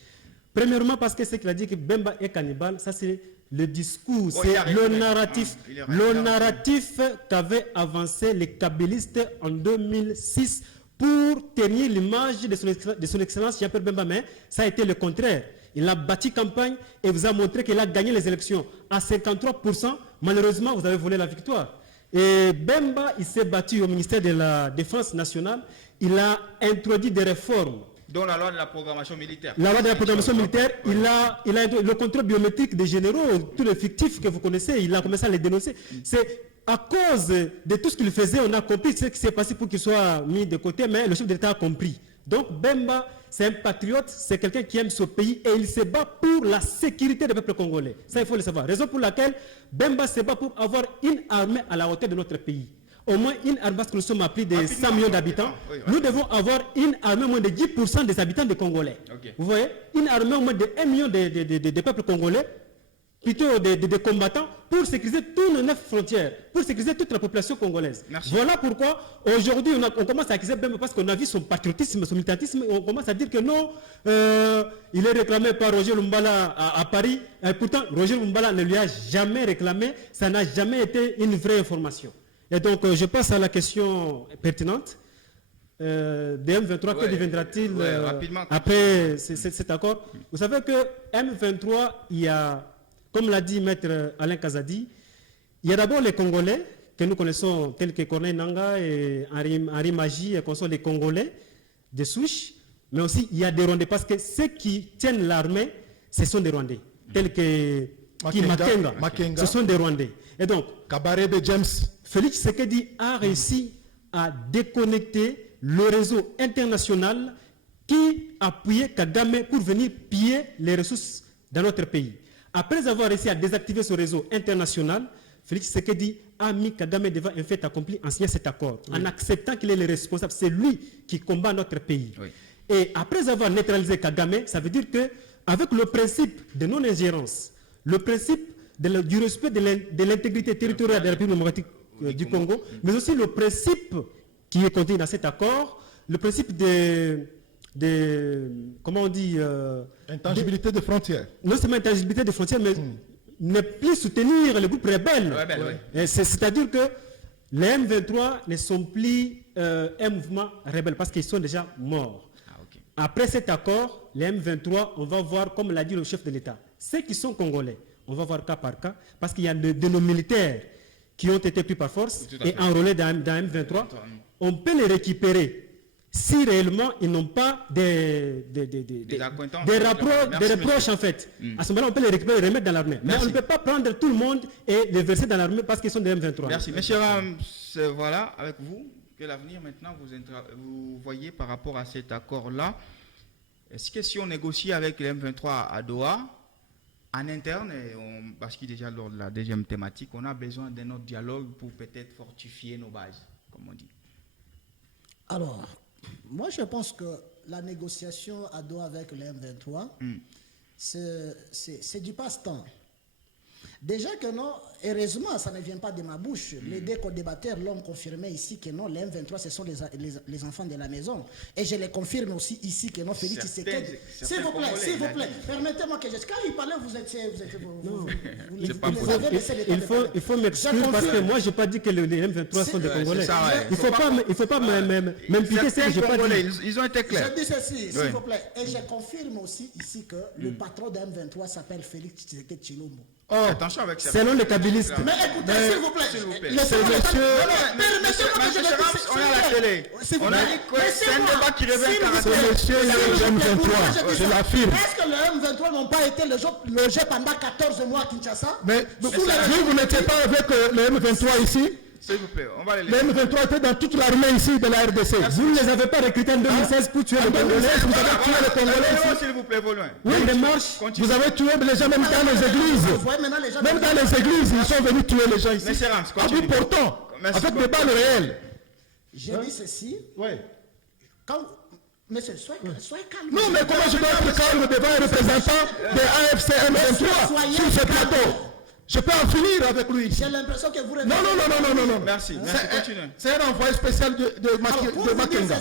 Premièrement, parce que ce qu'il a dit que Bemba est cannibale, ça c'est le discours, Oh, il c'est arrive, le il narratif. arrive. Il arrive. Le narratif qu'avaient avancé les kabylistes en 2006 pour tenir l'image de son excellence Jean-Pierre Bemba, mais ça a été le contraire. Il a bâti campagne et vous a montré qu'il a gagné les élections à 53%. Malheureusement, vous avez volé la victoire. Et Bemba, il s'est battu au ministère de la Défense nationale. Il a introduit des réformes. Dont la loi de la programmation militaire. La loi de la programmation militaire, il a le contrôle biométrique des généraux, tous les fictifs que vous connaissez, il a commencé à les dénoncer. C'est à cause de tout ce qu'il faisait, on a compris ce qui s'est passé pour qu'il soit mis de côté, mais le chef d'État a compris. Donc Bemba, c'est un patriote, c'est quelqu'un qui aime ce pays et il se bat pour la sécurité du peuple congolais. Ça, il faut le savoir. Raison pour laquelle Bemba se bat pour avoir une armée à la hauteur de notre pays. Au moins une armée, parce que nous sommes à plus de 100 millions d'habitants. Oui, nous devons avoir une armée au moins de 10% des habitants des Congolais. Okay. Vous voyez, une armée au moins de 1 million de peuples congolais, plutôt des combattants, pour sécuriser toutes nos 9 frontières, pour sécuriser toute la population congolaise. Merci. Voilà pourquoi aujourd'hui on commence à accuser Bemba parce qu'on a vu son patriotisme, son militantisme, et on commence à dire que non, il est réclamé par Roger Lumbala à Paris. Et pourtant, Roger Lumbala ne lui a jamais réclamé, ça n'a jamais été une vraie information. Et donc, je passe à la question pertinente. De M23, que deviendra-t-il après cet accord? Vous savez que M23, il y a, comme l'a dit Maître Alain Kazadi, il y a d'abord les Congolais, que nous connaissons, tels que Corneille Nangaa et Henri Magie, et qu'on sont les Congolais de souche, mais aussi il y a des Rwandais, parce que ceux qui tiennent l'armée, ce sont des Rwandais, tels que Makenga, ce sont des Rwandais. Et donc, Cabaret de James. Félix Tshisekedi a réussi à déconnecter le réseau international qui appuyait Kagame pour venir piller les ressources dans notre pays. Après avoir réussi à désactiver ce réseau international, Félix Tshisekedi a mis Kagame devant un fait accompli en signant cet accord, en acceptant qu'il est le responsable. C'est lui qui combat notre pays. Oui. Et après avoir neutralisé Kagame, ça veut dire qu'avec le principe de non-ingérence, le principe du respect de l'intégrité territoriale de la République démocratique du Congo, mais aussi le principe qui est contenu dans cet accord, le principe de comment on dit intangibilité des frontières. Non seulement intangibilité des frontières, mais ne plus soutenir les groupes rebelles. Oui. C'est-à-dire que les M23 ne sont plus un mouvement rebelle parce qu'ils sont déjà morts. Après cet accord, les M23, on va voir, comme l'a dit le chef de l'État, ceux qui sont congolais, on va voir cas par cas, parce qu'il y a de nos militaires qui ont été pris par force et enrôlés dans M23. On peut les récupérer si réellement ils n'ont pas des reproches en fait. À ce moment-là, on peut les récupérer et les remettre dans l'armée. Mais on ne peut pas prendre tout le monde et les verser dans l'armée parce qu'ils sont des M23. Merci. Monsieur voilà, avec vous, quel avenir maintenant vous voyez par rapport à cet accord-là? Est-ce que si on négocie avec les M23 à Doha, en interne, et on bascule déjà lors de la deuxième thématique, on a besoin d'un autre dialogue pour peut-être fortifier nos bases, comme on dit? Alors, moi je pense que la négociation à Doha avec les M23, c'est du passe-temps. Déjà que non, heureusement, ça ne vient pas de ma bouche. Les deux co-débatteurs l'ont confirmé ici que non, les M23, ce sont les enfants de la maison. Et je les confirme aussi ici que non, Félix Tshisekedi. S'il vous plaît, permettez-moi que quand il parlait, vous avez laissé les il faut m'excuser parce que moi, je n'ai pas dit que les M23 sont des Congolais. Il ne faut pas m'impliquer ce que je n'ai pas dit. Ils ont été clairs. Je dis ceci, s'il vous plaît. Et je confirme aussi ici que le patron de M23 s'appelle Félix Tshisekedi Tshilombo. Attention avec ça. Selon les kabylistes. Mais écoutez, s'il vous plaît. Permettez-moi que je dise, on est à la télé. On a dit que c'est un débat qui revient à caractère. C'est monsieur le M23, je l'affirme. Est-ce que les M23 n'ont pas été logés pendant 14 mois à Kinshasa? Mais vous n'étiez pas avec les M23 ici? S'il vous plaît, on va les laisser. Les M23 étaient dans toute l'armée ici de la RDC. Vous ne les avez pas recrutés en 2016 pour tuer les Congolais. Vous avez tué les Congolais ici. S'il vous plaît, vos loin. Oui, des marches. Vous avez tué les gens même dans les églises. Même dans les églises, ils sont venus tuer les gens ici. À bout portant, avec des balles réelles. J'ai dit ceci. Oui. Monsieur, soyez calme. Non, mais comment je dois être calme devant un représentant de AFC M23 sur ce plateau? Je peux en finir avec lui. J'ai l'impression que vous... Non. Merci, continuez. C'est un envoyé spécial de Makenga.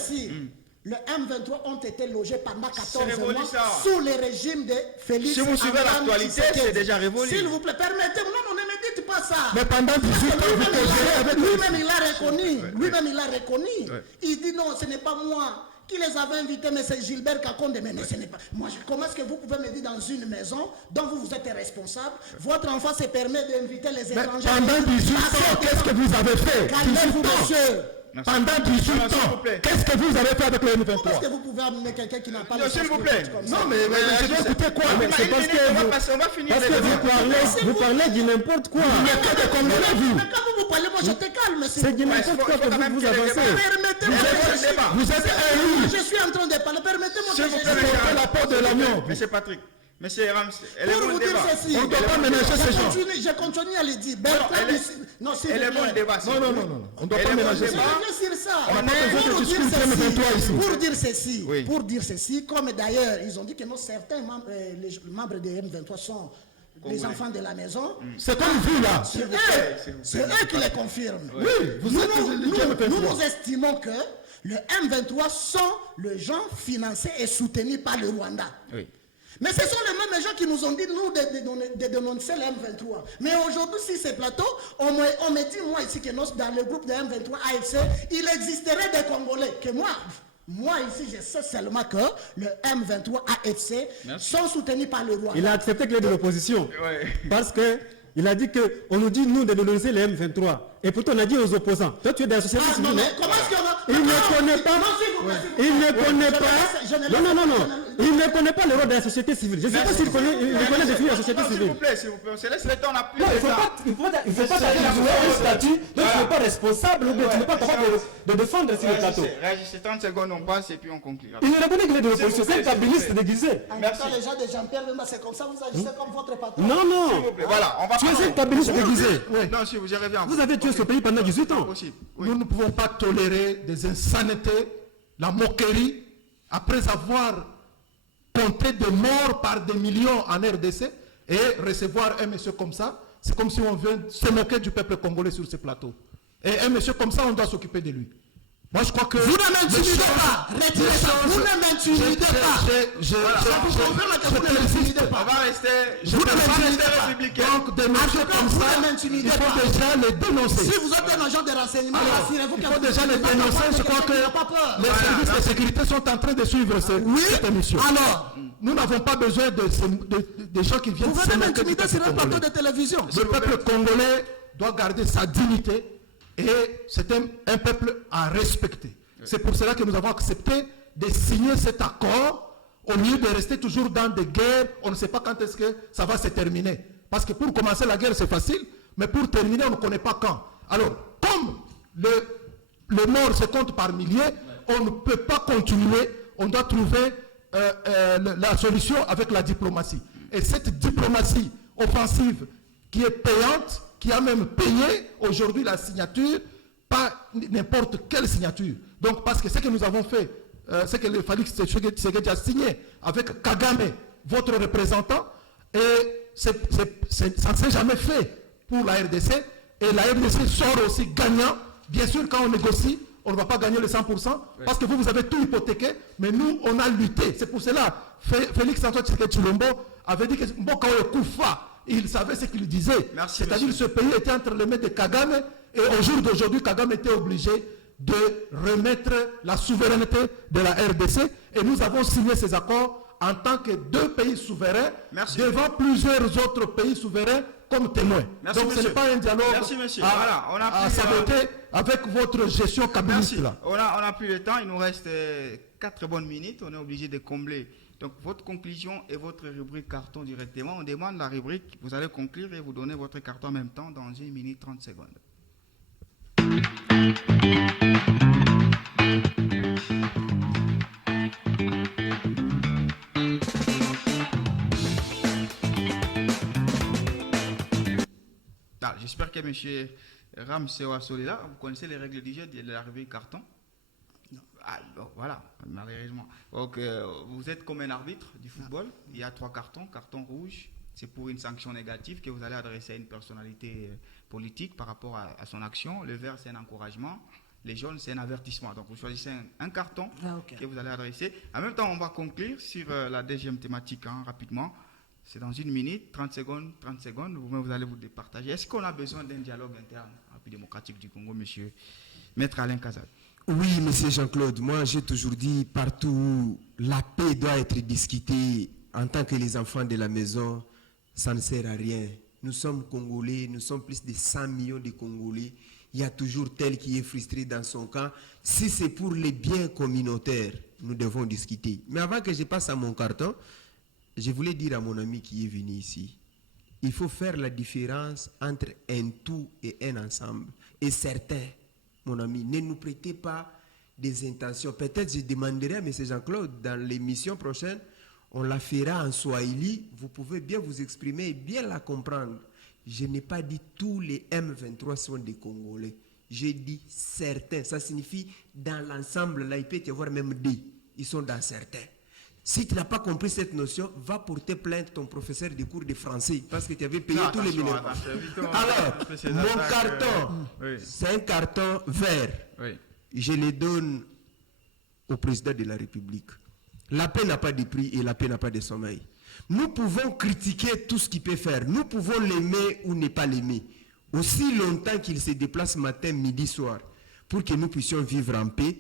Le M23 ont été logés pendant 14 révolu, mois ça. sous le régime de Félix. Si vous suivez Antoine l'actualité, Tshisekedi. c'est déjà révolu. S'il vous plaît, permettez-moi. Non, ne me dites pas ça. Mais pendant 18 ans, vous gérez avec Lui-même, il a reconnu. Lui-même, il a reconnu. Il dit non, ce n'est pas moi qui les avait invités, mais c'est Gilbert Kakonde. Mais ce n'est pas. Moi, comment est-ce que vous pouvez me dire dans une maison dont vous êtes responsable, votre enfant se permet d'inviter les Mais étrangers? pendant 18 ans, qu'est-ce que vous avez fait? Calmez-vous, 18 ans. monsieur. Pendant 18 Non, s'il vous ans, plaît. qu'est-ce que vous avez fait avec le Comment est-ce M23? que vous pouvez amener quelqu'un qui n'a pas Non, le s'il sens vous de plaît. tout comme ça? Non, mais je dois écouter quoi? Mais c'est parce que on va finir Parce les que débats. vous parlez du n'importe quoi. Vous n'êtes que des Congolais, vous. Mais quand vous parlez, moi je te calme. s'il C'est vous du plaît. n'importe quoi faut que quand même vous qu'il y ait des avancez. débats. Permettez-moi Il y a que des je suis. débats. Vous êtes élu. Je suis en train de parler. Permettez-moi S'il que vous je plaît, suis. Vous faites la porte de l'agneau. Monsieur Patrick, monsieur Rams, Pour vous dire ceci, On ne doit pas ménager ces gens. je continue à le dire. Non, s'il elle est vous bon le plaît. débat. Non. On ne doit Elle pas est ménager bonne ça. débat. Je reviens sur ça. On a pas besoin de Pour discours dire M23 ici. Oui. Pour dire ceci, comme d'ailleurs, ils ont dit que certains membres, les membres de M23 sont les enfants de la maison. C'est comme vous, là. C'est eux qui les confirment. Oui, vous êtes le Nous M23. estimons que le M23 sont les gens financés et soutenus par le Rwanda. Oui. Mais ce sont les mêmes gens qui nous ont dit, nous, de dénoncer le M23. Mais aujourd'hui, sur ces plateaux, on me dit, moi, ici, que dans le groupe de M23 AFC, il existerait des Congolais. Que moi, ici, je sais seulement que le M23 AFC sont soutenus par le Rwanda. Il a accepté qu'il est de l'opposition. Ouais. Parce que il a dit qu'on nous dit, nous, de dénoncer les M23. Et pourtant, on a dit aux opposants. Toi, tu es dans la société Ah, non, civile. mais comment est-ce qu'on a... Il ne connaît pas. Non, s'il vous plaît, s'il vous Il plaît. ne connaît Je pas. ne laisse- Non. Il ne connaît pas le rôle de la société civile. Je ne sais pas s'il connaît, il connaît définir la société Non, s'il civile. vous plaît, on se laisse le temps, on n'a plus Non, de il ne faut temps. pas, t'aller jouer un statut, donc tu n'es pas responsable, ou bien tu n'es pas capable de défendre sur le plateau. Réagissez, 30 secondes, on passe et puis on conclut. Il ne reconnaît qu'il est de l'opposition, c'est un S'il vous plaît, kabyliste déguisé. En étant les gens de Jean-Pierre Bemba, c'est comme ça, vous agissez comme votre patron. Non, S'il non. vous plaît, voilà, on va Tu es un prendre. kabyliste déguisé. Non, si vous y reviens. Vous avez tué ce pays pendant 18 ans. Possible. Oui. Nous ne pouvons pas tolérer des insanités, la moquerie, après avoir compté des morts par des millions en RDC et recevoir un monsieur comme ça. C'est comme si on vient se moquer du peuple congolais sur ce plateau. Et un monsieur comme ça, on doit s'occuper de lui. Moi, je crois que... Vous ne m'intimidez pas. Retirez ça. Vous ne m'intimidez pas. On va rester. Je ne rester pas républicain. Donc, des messieurs comme vous ça, ne m'intimidez il faut pas. déjà les dénoncer. Si vous êtes un agent de renseignement, rassurez-vous Il que faut vous déjà les n'êtes pas dénoncer. capable Je de crois quelqu'un qui n'a que pas peur. les services de sécurité sont en train de suivre cette émission. Alors, Nous n'avons pas besoin de gens qui viennent vous se venez moquer du m'intimider peuple sur un plateau congolais. de télévision. Le peuple congolais doit garder sa dignité et c'est un peuple à respecter. C'est pour cela que nous avons accepté de signer cet accord au lieu de rester toujours dans des guerres. On ne sait pas quand est-ce que ça va se terminer. Parce que pour commencer la guerre, c'est facile, mais pour terminer, on ne connaît pas quand. Alors, comme le mort se compte par milliers, on ne peut pas continuer. On doit trouver la solution avec la diplomatie. Et cette diplomatie offensive qui est payante, qui a même payé aujourd'hui la signature, pas n'importe quelle signature. Donc, parce que ce que nous avons fait, c'est que le Félix Tshisekedi a signé avec Kagame, votre représentant, et ça ne s'est jamais fait pour la RDC. Et la RDC sort aussi gagnant. Bien sûr, quand on négocie, on ne va pas gagner les 100%, parce que vous avez tout hypothéqué, mais nous, on a lutté. C'est pour cela, Félix Antoine Tshisekedi Tshilombo avait dit que Mbokaoye Koufa, il savait ce qu'il disait. C'est-à-dire que ce pays était entre les mains de Kagame, et au jour d'aujourd'hui, Kagame était obligé de remettre la souveraineté de la RDC, et nous avons signé ces accords en tant que deux pays souverains, devant plusieurs autres pays souverains comme témoins. Donc ce n'est pas un dialogue à saboter avec votre gestion kabyliste là. On n'a plus le temps, il nous reste 4 bonnes minutes, on est obligé de combler. Donc votre conclusion et votre rubrique carton directement. On demande la rubrique, vous allez conclure et vous donner votre carton en même temps dans 1 minute 30 secondes. J'espère que M. Ramsey Solela, vous connaissez les règles du jeu de la rubrique carton. Alors, voilà, malheureusement. Donc, vous êtes comme un arbitre du football. Il y a 3 cartons. Carton rouge, c'est pour une sanction négative que vous allez adresser à une personnalité politique par rapport à son action. Le vert, c'est un encouragement. Les jaunes, c'est un avertissement. Donc, vous choisissez un carton Ok. que vous allez adresser. En même temps, on va conclure sur la deuxième thématique rapidement. C'est dans 1 minute, 30 secondes. Vous allez vous départager. Est-ce qu'on a besoin d'un dialogue interne en République démocratique du Congo, monsieur Maître Alain Kazad? Oui, monsieur Jean-Claude, moi j'ai toujours dit, partout où la paix doit être discutée, en tant que les enfants de la maison, ça ne sert à rien. Nous sommes Congolais, nous sommes plus de 100 millions de Congolais. Il y a toujours tel qui est frustré dans son camp. Si c'est pour les biens communautaires, nous devons discuter. Mais avant que je passe à mon carton, je voulais dire à mon ami qui est venu ici, il faut faire la différence entre un tout et un ensemble. Et certains, mon ami, ne nous prêtez pas des intentions. Peut-être je demanderai à M. Jean-Claude, dans l'émission prochaine, on la fera en Swahili. Vous pouvez bien vous exprimer et bien la comprendre. Je n'ai pas dit tous les M23 sont des Congolais. J'ai dit certains. Ça signifie dans l'ensemble, là, il peut y avoir même des. Ils sont dans certains. Si tu n'as pas compris cette notion, va porter plainte ton professeur de cours de français parce que tu avais payé tous les mineurs. Alors, mon carton, c'est un carton vert. Oui. Je le donne au président de la République. La paix n'a pas de prix et la paix n'a pas de sommeil. Nous pouvons critiquer tout ce qu'il peut faire. Nous pouvons l'aimer ou ne pas l'aimer. Aussi longtemps qu'il se déplace matin, midi, soir, pour que nous puissions vivre en paix,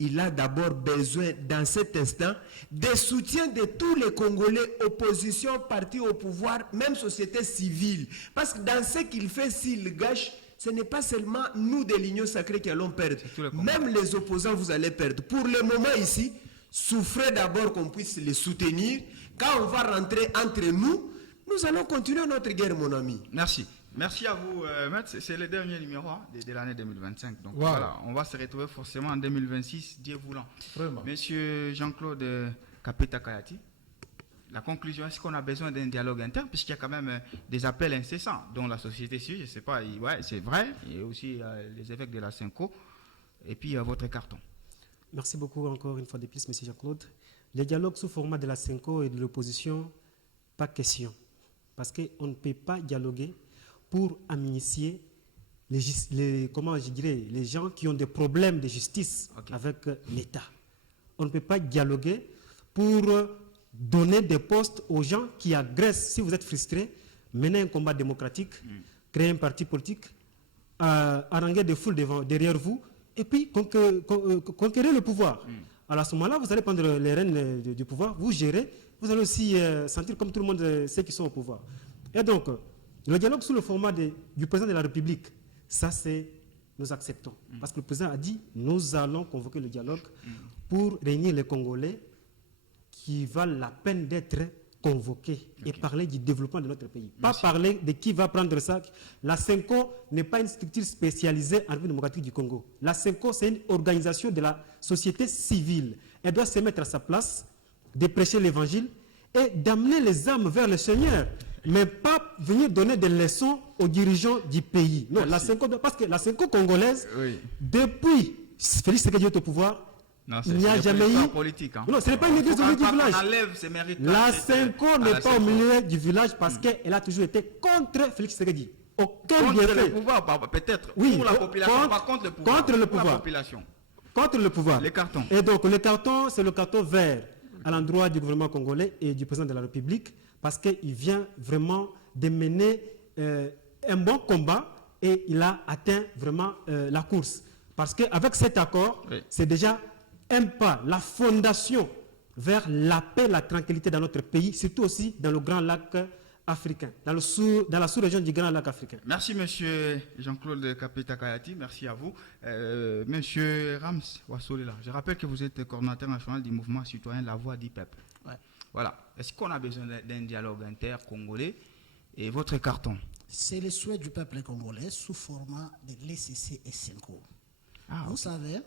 il a d'abord besoin, dans cet instant, des soutiens de tous les Congolais, opposition, parti au pouvoir, même société civile. Parce que dans ce qu'il fait, s'il gâche, ce n'est pas seulement nous de l'Union sacrée qui allons perdre. Même les opposants, vous allez perdre. Pour le moment ici, souffrez d'abord qu'on puisse les soutenir. Quand on va rentrer entre nous, nous allons continuer notre guerre, mon ami. Merci. Merci à vous, Maître. C'est le dernier numéro de l'année 2025. Donc voilà, on va se retrouver forcément en 2026, Dieu voulant. Vraiment. Monsieur Jean-Claude Kapeta Kayati, la conclusion, est-ce qu'on a besoin d'un dialogue interne, puisqu'il y a quand même des appels incessants, dont la société civile, je ne sais pas, ouais, c'est vrai, et aussi les évêques de la Cinco, et puis votre carton. Merci beaucoup encore une fois de plus, M. Jean-Claude. Les dialogues sous format de la Cinco et de l'opposition, pas question. Parce qu'on ne peut pas dialoguer pour amnistier les gens qui ont des problèmes de justice avec l'État. On ne peut pas dialoguer pour donner des postes aux gens qui agressent. Si vous êtes frustré, menez un combat démocratique, créez un parti politique, haranguez des foules derrière vous, et puis conquérir le pouvoir. Alors à ce moment-là, vous allez prendre les rênes du pouvoir, vous gérez, vous allez aussi sentir comme tout le monde ceux qui sont au pouvoir. Et donc, le dialogue sous le format du président de la République, ça c'est, nous acceptons. Parce que le président a dit, nous allons convoquer le dialogue pour réunir les Congolais qui valent la peine d'être convoqués et parler du développement de notre pays. Pas parler de qui va prendre ça. La Cinco n'est pas une structure spécialisée en République démocratique du Congo. La Cinco, c'est une organisation de la société civile. Elle doit se mettre à sa place, de prêcher l'évangile et d'amener les âmes vers le Seigneur. Mais pas venir donner des leçons aux dirigeants du pays. Non, la Cinco, parce que la Cinco congolaise, depuis Félix Tshisekedi est au pouvoir, non, il n'y a jamais eu. Politique, hein. Non, ce n'est pas une église au milieu du village. La Cinco n'est pas au milieu du village parce qu'elle a toujours été contre Félix Tshisekedi. Aucun bienfait. Contre le pouvoir, peut-être. Oui, pour la population, pas contre le pouvoir. Contre le pouvoir. Pour la population. Contre le pouvoir. Les cartons. Et donc, le carton, c'est le carton vert à l'endroit du gouvernement congolais et du président de la République parce qu'il vient vraiment de mener un bon combat et il a atteint vraiment la course. Parce qu'avec cet accord, c'est déjà un pas, la fondation vers la paix, la tranquillité dans notre pays, surtout aussi dans le Grand Lac africain, dans la sous-région du Grand Lac africain. Merci, monsieur Jean-Claude Kapeta Kayati, merci à vous. Monsieur Rams Wassolela, je rappelle que vous êtes coordinateur national du mouvement citoyen La Voix du Peuple. Ouais. Voilà. Est-ce qu'on a besoin d'un dialogue inter-congolais? Et votre carton? C'est le souhait du peuple congolais sous format de l'ECC et Cinco. Vous savez,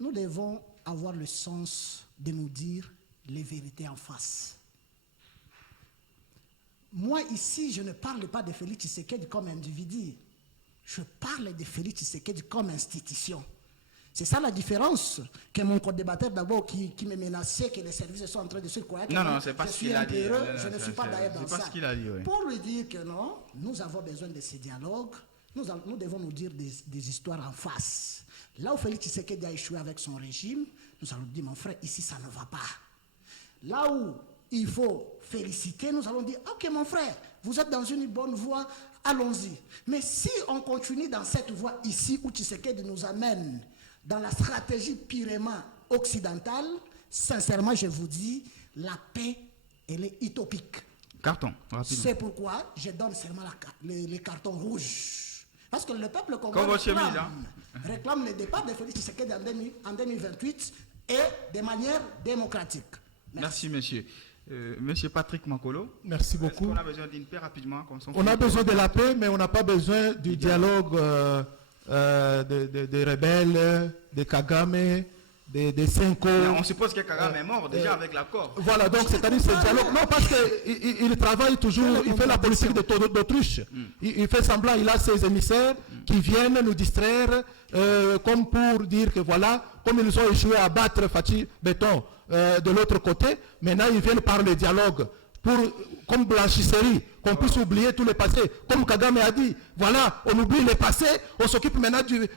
nous devons avoir le sens de nous dire les vérités en face. Moi, ici, je ne parle pas de Félix Tshisekedi comme individu. Je parle de Félix Tshisekedi comme institution. C'est ça la différence que mon co-débatteur d'abord qui me menaçait que les services sont en train de se croire. Non, c'est pas ce qu'il a dit. Je ne suis pas d'ailleurs dans ça. C'est pas ce qu'il a dit, oui. Pour lui dire que non, nous avons besoin de ces dialogues nous devons nous dire des histoires en face. Là où Félix Tshisekedi a échoué avec son régime, nous allons dire, mon frère, ici, ça ne va pas. Là où il faut féliciter, nous allons dire, ok, mon frère, vous êtes dans une bonne voie, allons-y. Mais si on continue dans cette voie ici, où Tshisekedi nous amène dans la stratégie purement occidentale, sincèrement, je vous dis, la paix, elle est utopique. Carton, rapidement. C'est pourquoi je donne seulement les cartons rouges. Parce que le peuple congolais réclame le départ de Félix Tshisekedi en 2028 et de manière démocratique. Merci monsieur. Monsieur Patrick Makolo. Merci beaucoup. On a besoin d'une paix rapidement. On a besoin de la paix, mais on n'a pas besoin du dialogue des rebelles, des Kagame, des Senko. On suppose que Kagame est mort déjà avec l'accord. Voilà, donc c'est-à-dire ce dialogue. Non, parce qu'il travaille toujours, il fait la politique d'autruche. Il fait semblant, il a ses émissaires qui viennent nous distraire, comme pour dire que voilà, comme ils ont échoué à battre Fachi Béton de l'autre côté, maintenant ils viennent par le dialogue, comme blanchisserie, qu'on puisse oublier tout le passé. Comme Kagame a dit, voilà, on oublie le passé, on s'occupe maintenant du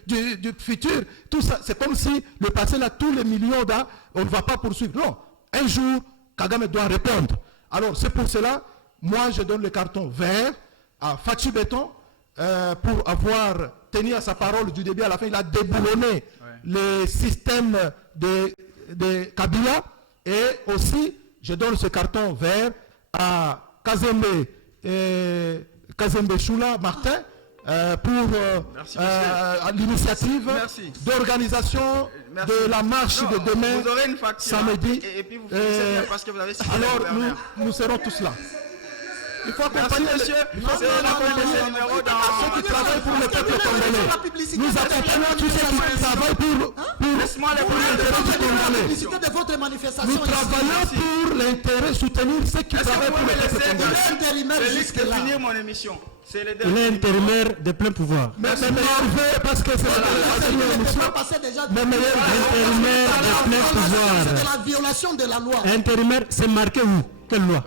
futur. Tout ça, c'est comme si le passé, là, tous les millions d'ans, on ne va pas poursuivre. Non, un jour, Kagame doit répondre. Alors, c'est pour cela, moi, je donne le carton vert à Fachi Béton pour avoir tenu à sa parole du début à la fin. Il a déboulonné le système de Kabila. Et aussi, je donne ce carton vert à Kazembe Choula Martin pour l'initiative d'organisation de la marche de demain samedi. Et puis vous finissez parce que vous avez cité alors nous serons tous là. Il faut accompagner monsieur. Ceux qui travaillent pour le peuple congolais. Nous accompagnons tous ceux qui travaillent pour l'intérêt du Congolais. Nous travaillons pour l'intérêt, soutenir ceux qui travaillent pour le peuple congolais. C'est finir mon émission. Il est intérimaire de plein pouvoir. Mais parce que c'est intérimaire de plein pouvoir. C'est la violation de la loi. Intérimaire, c'est marqué où? Quelle loi?